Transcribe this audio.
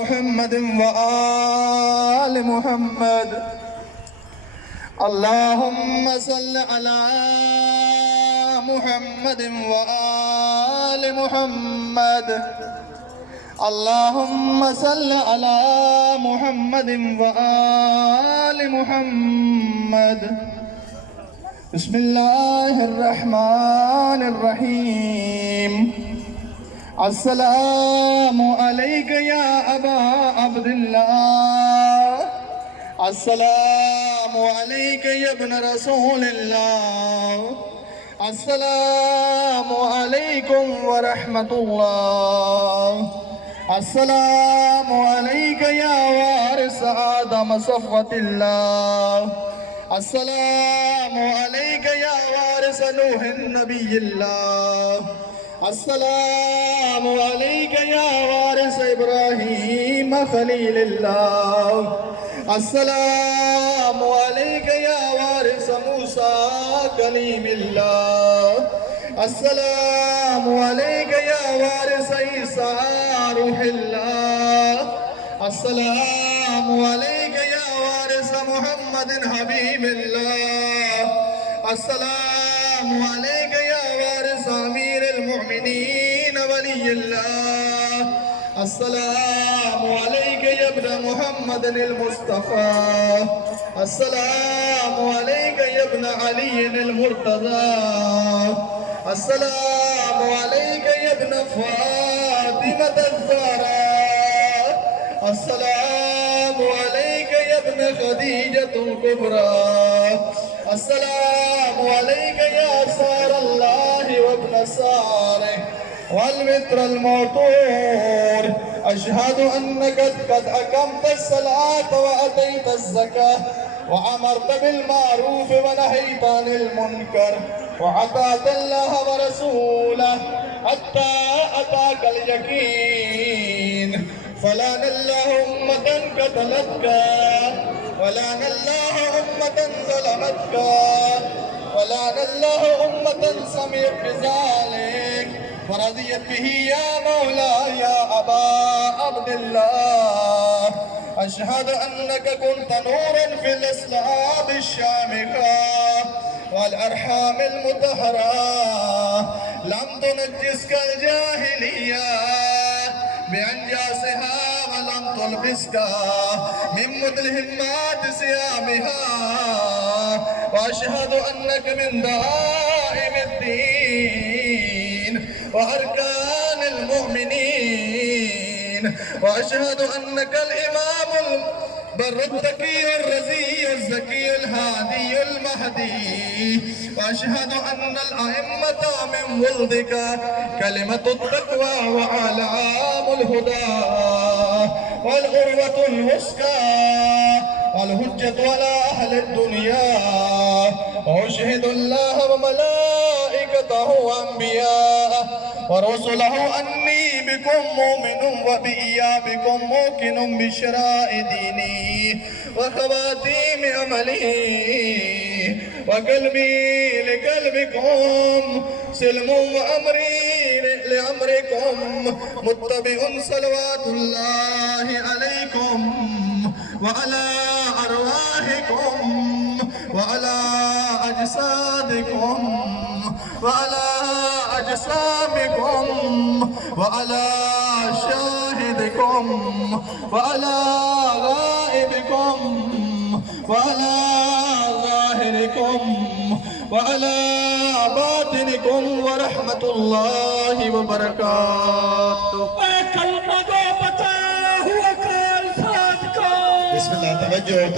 محمد وآل محمد. اللهم صل على محمد وآل محمد. اللهم صل على محمد وآل محمد. بسم الله الرحمن الرحيم. السلام عليك يا أبا عبد الله. السلام عليك يا ابن رسول الله. السلام عليكم ورحمة الله. السلام عليك يا وارث آدم صفوة الله. السلام عليك يا وارث نوح النبي الله. السلام عليك يا وارث إبراهيم خليل الله. السلام عليك يا وارث موسى كليم الله. السلام عليك يا وارث عيسى روح الله. السلام عليك يا وارث محمد حبيب الله. السلام عليك يا وارث أمير المؤمنين ولي الله. السلام عليك يا ابن محمد المصطفى. السلام عليك يا ابن علي المرتضى. السلام عليك يا ابن فاطمة الزهراء. السلام عليك يا ابن خديجة الكبرى. السلام عليك يا سار الله وابن ساره والمتر الموتور. أشهد أنك قد أقمت الصلاة وأتيت الزكاة وأمرت بالمعروف ونهيت عن المنكر وأطعت الله ورسوله حتى أتاك اليقين. فلعن الله أمة قتلتك ولعن الله أمة ظلمتك ولعن الله أمة سمعت بذلك ورضيت به يا مولاي يا أبا عبد الله. أشهد أنك كنت نورا في الإسلام الشامخة والأرحام المطهرة. لم تنجسك الجاهلية بأنجاسها ولم تلبسك من مدلهمات صيامها. وأشهد أنك من دائم الدين وأركان المؤمنين. وأشهد أنك الإمام البر التقي الرزي الزكي الهادي المهدي. وأشهد أن الأئمة من ولدك كلمة التقوى وعلام الهدى والغروة الوسكى والهجة على أهل الدنيا. وأشهد الله وملائكته وأنبياءه ورسله أني بكم مؤمن وبإيابكم موقن بشراء ديني وخواتيم عملي. وقلبي لقلبكم سلم وأمري لأمركم متبع صلوات الله عليكم وعلى أرواحكم وعلى أجسادكم وعلى أجسامكم وعلى شاهدكم وعلى غائبكم وعلى ظاهركم وعلى باطنكم ورحمة الله وبركاته. بسم الله. توجه